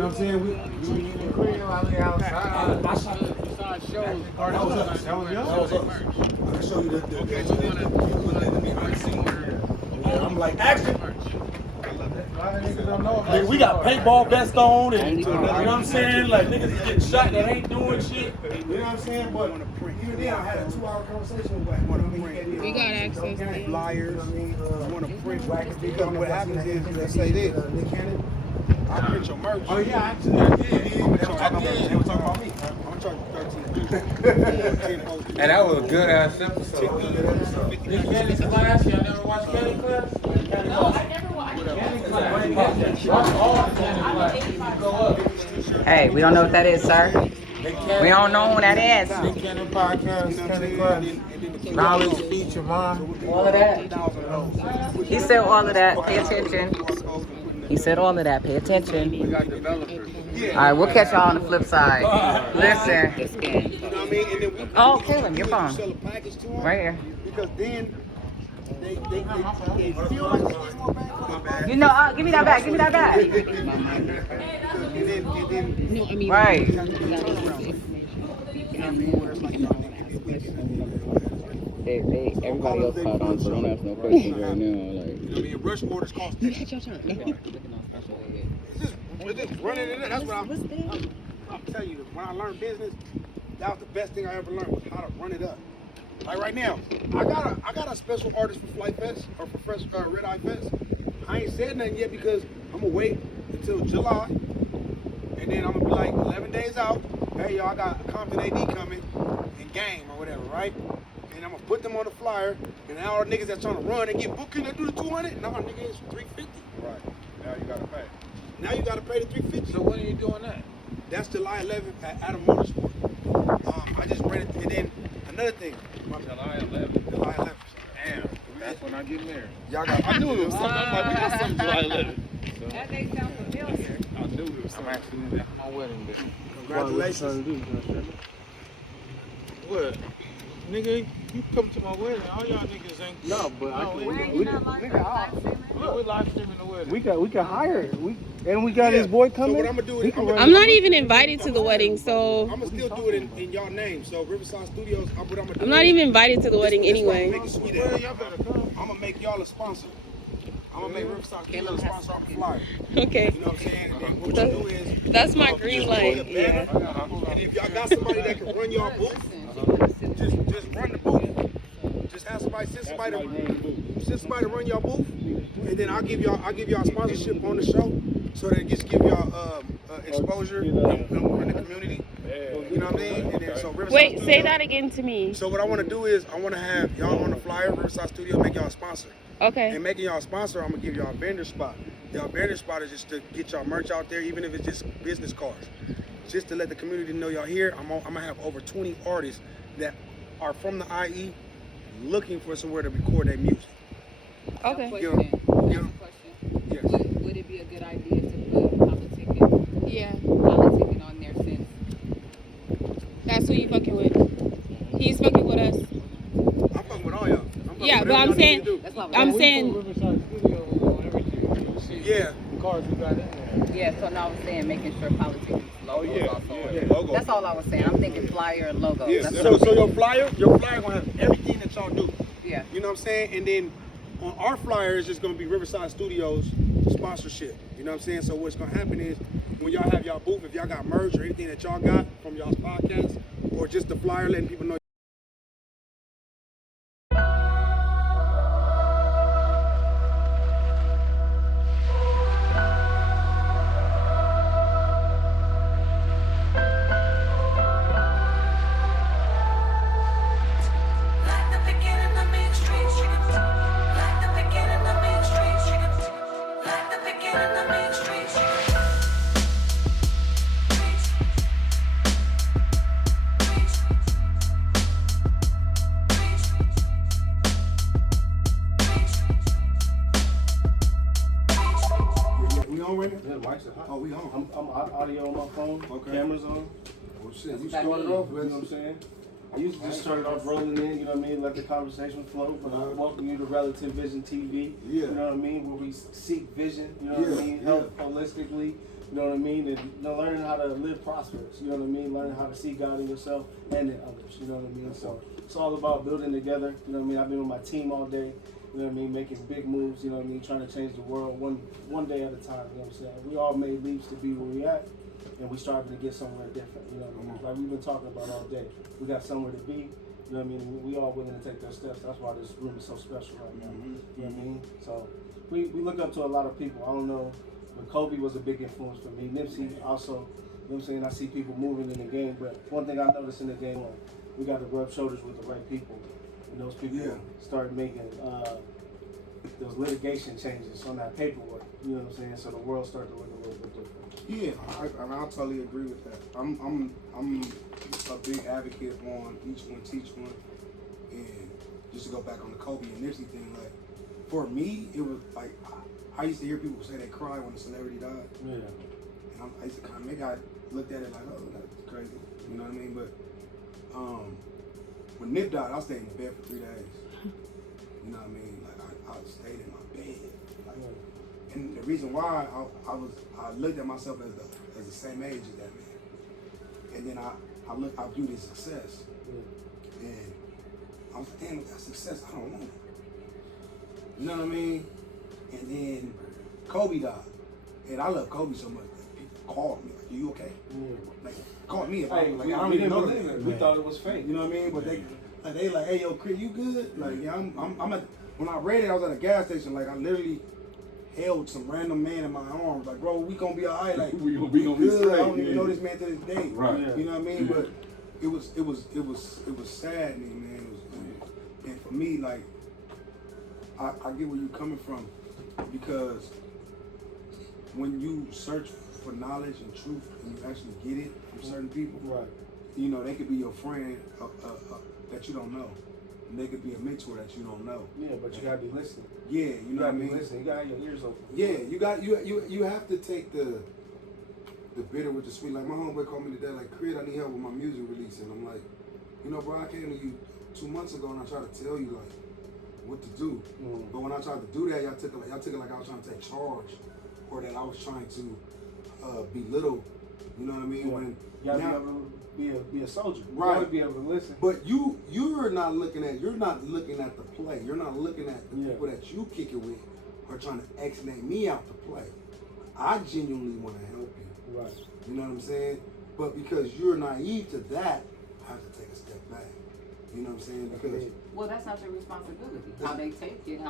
know what I'm saying? We in the crib, I lay outside. I shot the shows. That was us. That was us. I can show you the yeah, I'm like, action! Nigga, we got paintball vests on, and you know what I'm saying? Like, niggas is getting shot that ain't doing shit. You know what I'm saying? But even then, I had a 2-hour conversation with him. We got access to flyers. I want to print because what happens is, let's say this. I print your merch. Oh yeah, actually I did. They were talking about me. I'm gonna charge you 13. And that was a good ass episode. This Candy class, y'all never watched Candy class? No, I never watched Candy class. Hey, we don't know what that is, sir. We don't know what that is. Nick Cannon podcast, Candy class. Knowledge feature, man. All of that. He said all of that. Pay attention. He said all of that. Pay attention. We got developers. All right, we'll catch y'all on the flip side. Listen. Oh, Caleb, your phone. Right here. Because then they feel like they get more bang. You know, give me that back. Give me that back. Right. Everybody else caught on, so don't ask no questions right now. Like, Rush orders cost. It's just running it. That's what I'm telling you. When I learned business, that was the best thing I ever learned was how to run it up. Like right now, I got a special artist for Flight Fest or for Fresh Red Eye Fest. I ain't said nothing yet because I'm gonna wait until July, and then I'm gonna be like 11 days out. Hey y'all, I got Compton AD coming and game or whatever, right? And I'm gonna put them on the flyer, and now all the niggas that's trying to run and get booked, can they do the 200? No, nigga, it's 350. Right. Now you gotta pay. Now you gotta pay the 350. So when are you doing that? That's July 11th at Adam Motorsport. I just rented, and then another thing. July 11th. July 11th. Damn, that's when I get married. Y'all got. I knew it was something. I'm like, we got something July 11th. That day sounds familiar. I knew it was something. I'm actually at my wedding day. Congratulations. What? Nigga, you come to my wedding. All y'all niggas ain't. No, but You not live streaming? We're live streaming the wedding. We can hire it. We got his boy coming. So what I'm gonna do is I'm not even invited to the wedding, so I'm gonna still do it in y'all name. So Riverside Studios. I'm not even invited to the wedding anyway. Y'all better come. I'm gonna make y'all a sponsor. I'm gonna make Riverside Studios a sponsor on the flyer. Okay. You know what I'm saying? And then what you do is That's my green light. Yeah. And if y'all got somebody that can run y'all booth, just run the booth. Just have somebody send somebody to run y'all booth, and then I'll give y'all sponsorship on the show, so that it just give y'all exposure in the community. You know what I mean? And then, so Riverside Wait, Studio, say that again to me. So what I want to do is I want to have y'all on the flyer, Riverside Studio, make y'all a sponsor. Okay. And making y'all a sponsor, I'm gonna give y'all a vendor spot. Y'all vendor spot is just to get y'all merch out there, even if it's just business cards. Just to let the community know y'all here. I'm gonna have over 20 artists that are from the IE looking for somewhere to record their music. Okay. Yes. Would it be a good idea to put PolitiKan? Yeah. PolitiKan on there since That's who you fucking with. He's fucking with us. I'm fucking with all y'all. Yeah, but I'm saying, Riverside Studio on everything. You see Yeah. the cars we got in there. Yeah, so now I was saying making sure politics logo is also on it. Logo. That's all I was saying. I'm thinking flyer and logo. Yeah. That's So your flyer gonna have everything that y'all do. Yeah. You know what I'm saying? And then on our flyer is just gonna be Riverside Studios sponsorship. You know what I'm saying? So what's gonna happen is when y'all have y'all booth, if y'all got merch or anything that y'all got from y'all's podcast, or just the flyer letting people know. Oh, we home. I'm audio on my phone. Okay. Cameras on. Well, shit, you started off You know what I'm saying? I used to just start it off rolling in, you know what I mean, let the conversation flow, but I welcome you to Relative Vision TV, Yeah. you know what I mean, where we seek vision, you know what I mean, health holistically, You know what I mean? And learning how to live prosperous. You know what I mean? Learning how to see God in yourself and in others. You know what I mean? So it's all about building together. You know what I mean? I've been with my team all day. You know what I mean? Making big moves. You know what I mean? Trying to change the world one day at a time. You know what I'm saying? We all made leaps to be where we at, and we striving to get somewhere different. You know what I mean? Like we've been talking about all day. We got somewhere to be. You know what I mean? We all willing to take those steps. That's why this room is so special right now. You know what I mean? So we look up to a lot of people. I don't know. But Kobe was a big influence for me. Nipsey also, you know what I'm saying? I see people moving in the game, but one thing I noticed in the game, we got to rub shoulders with the right people. And those people start making those litigation changes on that paperwork. You know what I'm saying? So the world started to look a little bit different. Yeah, I totally agree with that. I'm a big advocate on each one, teach one. And just to go back on the Kobe and Nipsey thing, like, for me, it was like, I used to hear people say they cry when a celebrity died. Yeah. And I used to kind of, maybe I looked at it like, oh, that's crazy. You know what I mean? But when Nip died, I stayed in bed for 3 days. You know what I mean? Like, I stayed in my bed. Like, and the reason why I looked at myself as the same age as that man. And then I viewed his success. And I was like, damn, with that success, I don't want it. You know what I mean? And then Kobe died. And I love Kobe so much that people called me, like, are you okay? Like, called me about it. Like, I don't even know that. We thought it was fake. You know what I mean? But they like, hey, yo, Chris, you good? Like, yeah, I'm at, when I read it, I was at a gas station. Like, I literally held some random man in my arms. Like, bro, we gonna be all right. Like, we gonna be good. I don't even know this man to this day. Right. You know what I mean? But it was saddening, man. And for me, like, I get where you're coming from, because when you search for knowledge and truth and you actually get it from certain people, right? You know, they could be your friend that you don't know, and they could be a mentor that you don't know. Yeah, but you gotta be listening. Yeah, you know what I mean. Listen, you gotta have your ears open. Yeah, you have to take the bitter with the sweet. Like my homeboy called me today, like, Chris, I need help with my music release, and I'm like, you know, bro, I came to you 2 months ago and I tried to tell you like what to do. But when I tried to do that, y'all took it like I was trying to take charge, or that I was trying to belittle. You know what I mean? Yeah. When you gotta be able to be a soldier. You right? Gotta be able to listen. But you're not looking at the play. You're not looking at the people that you kick it with are trying to X-name me out the play. I genuinely want to help you. Right. You know what I'm saying? But because you're naive to that, I have to take a step back. You know what I'm saying? Because well, that's not your responsibility. How they take it,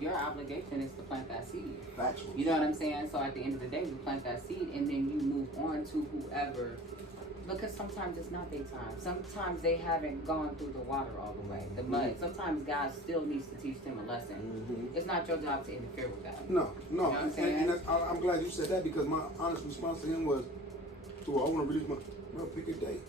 your obligation is to plant that seed. Factual. You know what I'm saying? So at the end of the day, you plant that seed and then you move on to whoever. Because sometimes it's not their time. Sometimes they haven't gone through the water all the way, the mud. Sometimes God still needs to teach them a lesson. It's not your job to interfere with that. No. You know what I'm saying? And I'm glad you said that, because my honest response to him was, I want to release my pick a date.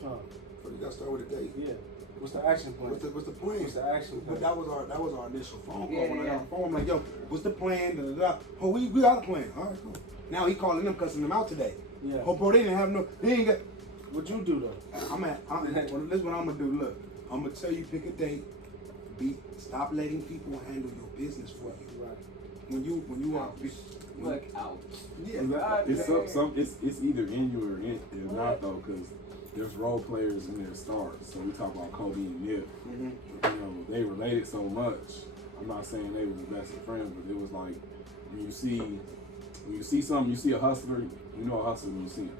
So you got to start with a date. Yeah. What's the action plan? What's the plan? What's the action plan? But that was our initial phone call. Yeah, when I got on the phone, I'm like, yo, what's the plan? Da, da, da. Oh, we got a plan. All right, cool. Now he calling them, cussing them out today. Yeah. Oh, bro, they ain't got. What you do though? Well, this is what I'm gonna do. Look, I'm gonna tell you, pick a date. Stop letting people handle your business for you. Right. When you are Look out. Yeah. It's either in you or in not though, because there's role players and there's stars. So we talk about Kobe and Nip. You know, they related so much. I'm not saying they were the best of friends, but it was like when you see something, you see a hustler, you know a hustler when you see him.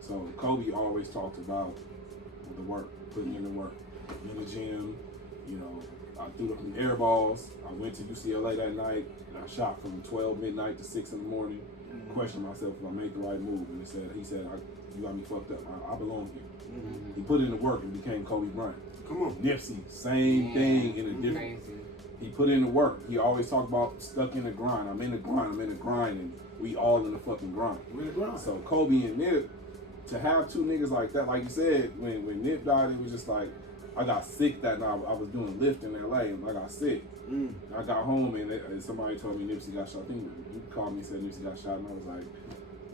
So Kobe always talked about the work, putting in the work, in the gym. You know, I threw the air balls. I went to UCLA that night and I shot from 12 midnight to 6 in the morning. Questioned myself if I made the right move, and he said, you got me fucked up. I belong here. He put in the work and became Kobe Bryant. Come on. Nipsey, same thing in a different. Crazy. He put in the work. He always talked about stuck in the grind. I'm in the grind, and we all in the fucking grind. We're in the grind. So Kobe and Nip, to have two niggas like that, like you said, when Nip died, it was just like, I got sick that night. I was doing Lyft in LA, and I got sick. I got home, and somebody told me Nipsey got shot. I think he called me and said Nipsey got shot, and I was like,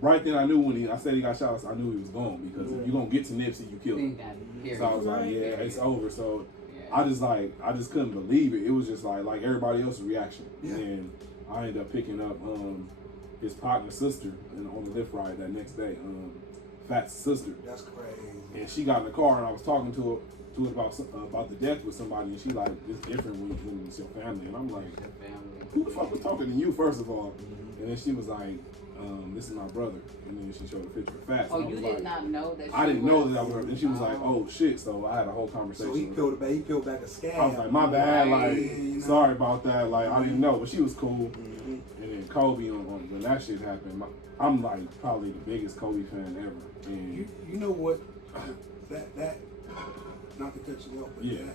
right then I knew when I said he got shot, I knew he was gone, because if you're gonna get to Nipsey, you kill him. So I was like, yeah, it's over. So I just couldn't believe it. It was just like everybody else's reaction. And I ended up picking up his partner's sister and on the lift ride that next day. Fat's sister. That's crazy. And she got in the car and I was talking to her about the death with somebody, and she like, it's different when it's your family. And I'm like, who the fuck was talking to you, first of all? And then she was like, this is my brother. And then she showed a picture of Fats. Oh, you did not know that? I didn't know that I was. And she was like, oh shit. So I had a whole conversation. So he peeled back a scab. I was like, my bad. Like, sorry about that. Like, I didn't know, but she was cool. And then Kobe, when that shit happened, I'm like probably the biggest Kobe fan ever. And you know what? That not to cut you off, but yeah.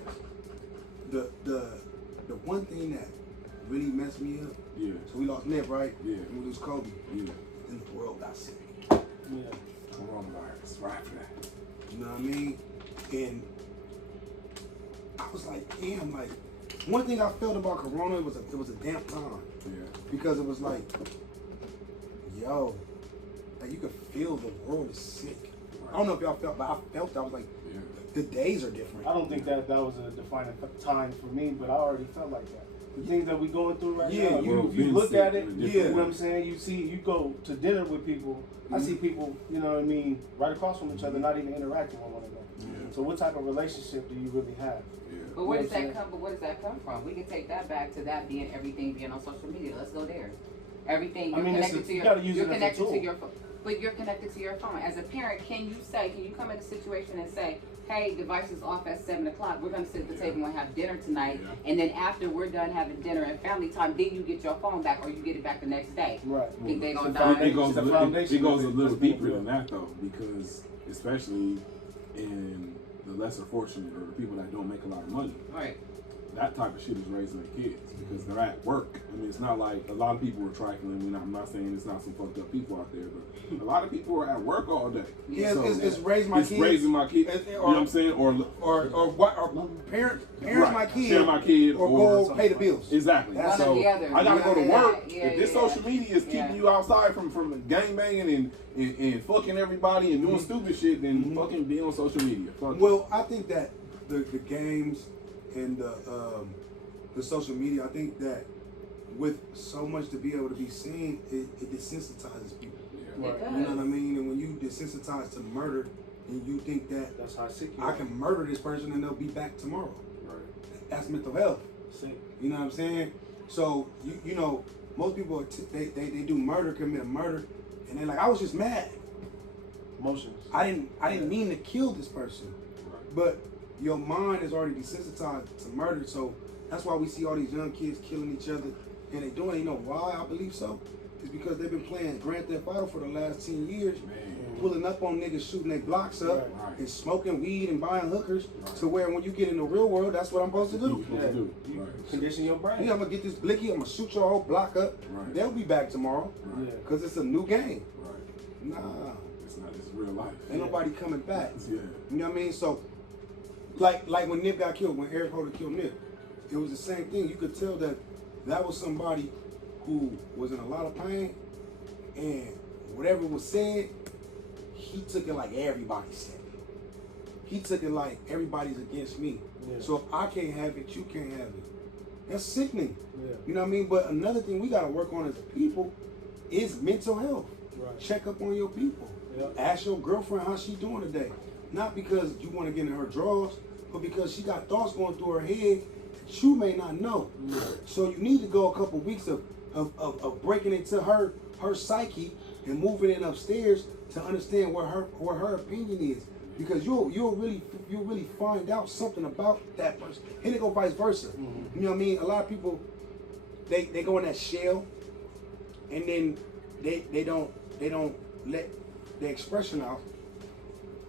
The one thing that really messed me up. Yeah. So we lost Nip, right? Yeah. And we lose Kobe. Yeah. And the world got sick. Yeah. Coronavirus, right for that. You know what I mean? And I was like, damn, like one thing I felt about Corona, it was a damn time. Yeah. Because it was like, yo, like you could feel the world is sick. I don't know if y'all felt, but I felt. I was like, Yeah. the days are different. I don't think that was a defining time for me, but I already felt like that. The things that we're going through right now, you look at it, you know what I'm saying? You go to dinner with people, I see people, you know what I mean, right across from each other, not even interacting with one another. So what type of relationship do you really have? But where does that come? But where does that come from? We can take that back to that being everything being on social media. Let's go there. Everything you're connected to you're connected to your phone. But you're connected to your phone. As a parent, can you come in a situation and say, hey, device is off at 7 o'clock. We're gonna sit at the table and have dinner tonight. And then after we're done having dinner and family time, then you get your phone back or you get it back the next day. Right. Think they gonna die? It goes a little deeper than that though, because especially in the lesser fortunate or the people that don't make a lot of money. Right. That type of shit is raising their kids because they're at work. I mean, it's not like a lot of people are trifling. I'm not saying it's not some fucked up people out there, but a lot of people are at work all day. Yeah, so it's raising my kids. It's raising my kids. You know what I'm saying? Or parents right. My kids. Share my kid. Or go pay the bills. Exactly. That's so I gotta go to work. If this social social media is keeping you outside from gang banging and fucking everybody and doing stupid shit, then fucking be on social media. Well, I think that the games and the social media, I think that with so much to be able to be seen, it desensitizes people. Yeah. It does. You know what I mean? And when you desensitize to murder, and you think that That's how sick you I are. can murder this person and they'll be back tomorrow. Right. That's mental health. Sick. You know what I'm saying? So you know, most people they do murder, commit a murder, and they're like, I was just mad. Emotions. I didn't mean to kill this person, but your mind is already desensitized to murder. So that's why we see all these young kids killing each other, and they doing it. You know why I believe so? It's because they've been playing Grand Theft Auto for the last 10 years, pulling up on niggas, shooting their blocks up, and smoking weed and buying hookers. To where when you get in the real world, that's what I'm supposed to do. Condition your brain. Yeah, I'm gonna get this blicky. I'm gonna shoot your whole block up. They'll be back tomorrow, cause it's a new game. Nah, it's not. It's real life. ain't nobody coming back. Yeah. You know what I mean? So, like when Nip got killed, when Eric Holder killed Nip, it was the same thing. You could tell that was somebody who was in a lot of pain, and whatever was said, he took it like everybody said it. He took it like everybody's against me. Yeah. So if I can't have it, you can't have it. That's sickening. Yeah. You know what I mean? But another thing we gotta work on as a people is mental health. Right. Check up on your people. Yeah. Ask your girlfriend how she doing today. Not because you want to get in her drawers, but because she got thoughts going through her head that you may not know. Yeah. So you need to go a couple weeks of breaking into her psyche and moving in upstairs to understand what her opinion is. Because you'll really find out something about that person. And it go vice versa. You know what I mean? A lot of people they go in that shell and then they don't let the expression out,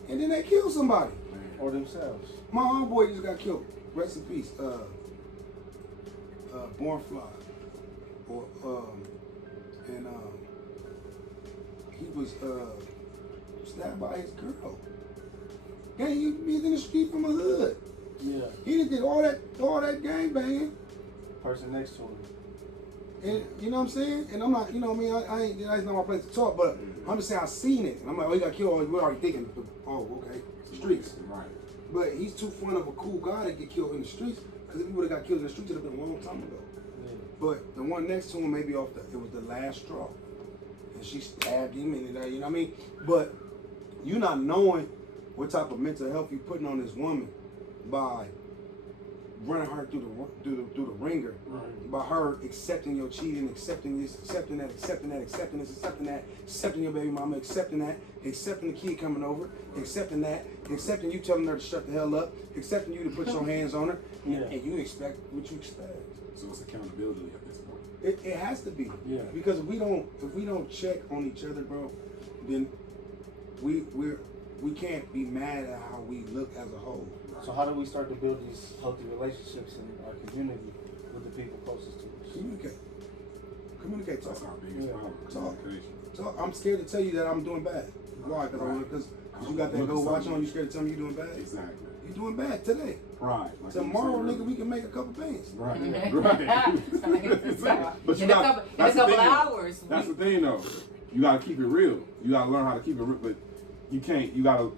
and then they kill somebody Or themselves. My homeboy just got killed. Rest in peace. Born Fly. He was stabbed by his girl. Yeah, he was in the street from a hood. Yeah. He done did all that gang banging. Person next to him. And you know what I'm saying? And I'm not, you know what I mean? I ain't, that's not my place to talk, but I'm just saying I seen it. And I'm like, oh, he got killed. We're already thinking, oh, okay, streets. Right. But he's too fun of a cool guy to get killed in the streets. Because if he would have got killed in the streets, it would have been a long time ago. Yeah. But the one next to him, maybe it was the last straw. and she stabbed him, and you know what I mean. But you not knowing what type of mental health you putting on this woman by running her through the ringer, by her accepting your cheating, accepting this, accepting that, accepting that, accepting this, accepting that, accepting your baby mama, accepting that, accepting the kid coming over, accepting that, accepting you telling her to shut the hell up, accepting you to put your hands on her, and you expect what you expect. So it's accountability at this point. It has to be, Yeah. because if we don't check on each other, bro, then we can't be mad at how we look as a whole. So how do we start to build these healthy relationships in our community with the people closest to us? Communicate. Talk. That's our biggest problem. Talk. Communication. So I'm scared to tell you that I'm doing bad. Why? Because you got that gold watch on. You scared to tell me you're doing bad. Exactly. You're doing bad today. Pride. Like Tomorrow, you said nigga, we can make a couple bands. Right. Mhm. Right. But In a couple hours. That's the thing, though. You gotta keep it real. You gotta learn how to keep it real, but you can't. You gotta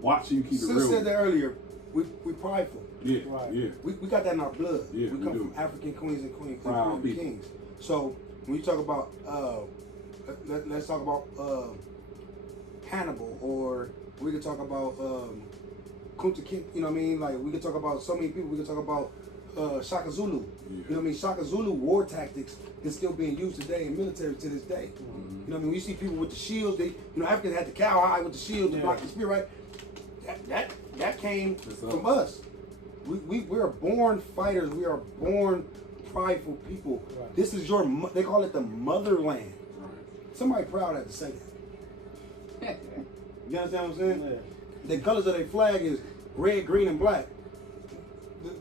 watch you keep it Sis real. said that earlier. We prideful. Yeah. Right. Yeah. We got that in our blood. Yeah, we we come do. from African queens and queens Proud and people. kings. So when you talk about let's talk about Hannibal, or we could talk about Kunta Kinte, you know what I mean? Like we could talk about so many people. We could talk about Shaka Zulu. Yeah. You know what I mean? Shaka Zulu war tactics is still being used today in military to this day. Mm-hmm. You know what I mean? When you see people with the shields, Africans had the cow eye with the shield to block the spear, right? That came from us. We're born fighters. We are born prideful people. Right. This is they call it the motherland. Right. Somebody proud had to say that. You understand what I'm saying? Yeah. The colors of their flag is red, green, and black.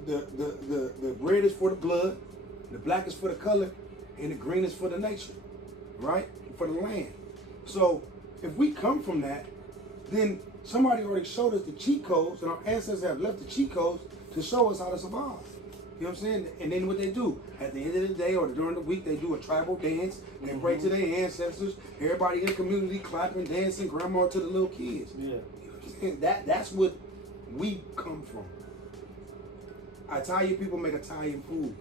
The red is for the blood, the black is for the color, and the green is for the nature, right? For the land. So if we come from that, then somebody already showed us the cheat codes, and our ancestors have left the cheat codes to show us how to survive. You know what I'm saying? And then what they do, at the end of the day or during the week, they do a tribal dance. They pray to their ancestors. Everybody in the community clapping, dancing, grandma to the little kids. Yeah. You know what I'm saying? That's what we come from. Italian people make Italian food.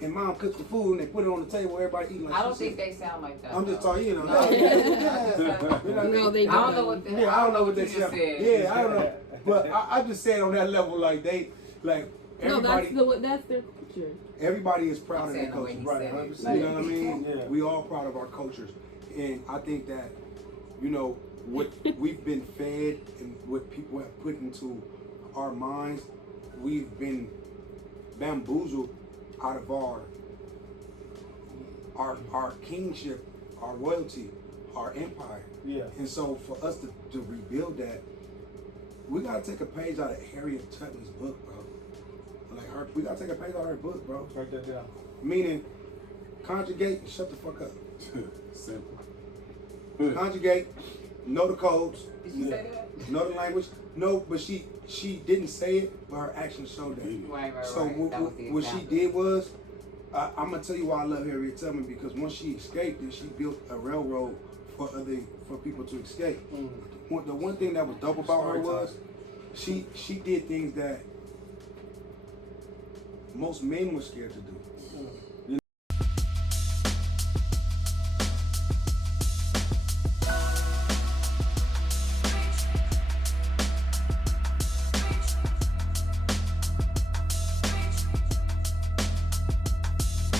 And mom cooks the food and they put it on the table. Everybody eating like I don't she think said. they sound like that. I'm just though. talking, you know. No. You know what I mean? No, they I don't know don't. what the Yeah, I don't know what they you just said. said. Yeah, I don't know. But I just said on that level, like No, everybody, that's their culture. everybody is proud I'm of their saying the way culture. he Right, said it. you know what I mean? Yeah. We all proud of our cultures. And I think that, you know, what we've been fed and what people have put into our minds, we've been bamboozled out of our kingship, our royalty, our empire. Yeah. And so for us to rebuild that, we gotta take a page out of Harriet Tubman's book, bro. Like we gotta take a page out of her book, bro. Write that down. Meaning, conjugate and shut the fuck up. Simple. Conjugate, know the codes, Did she say that? know the language. No, but she didn't say it, but her actions showed that. Right. So That was the what she example. did was, I'm gonna tell you why I love Harriet Tubman, because once she escaped, then she built a railroad for people to escape. The one thing that was dope about her was she did things that most men were scared to do.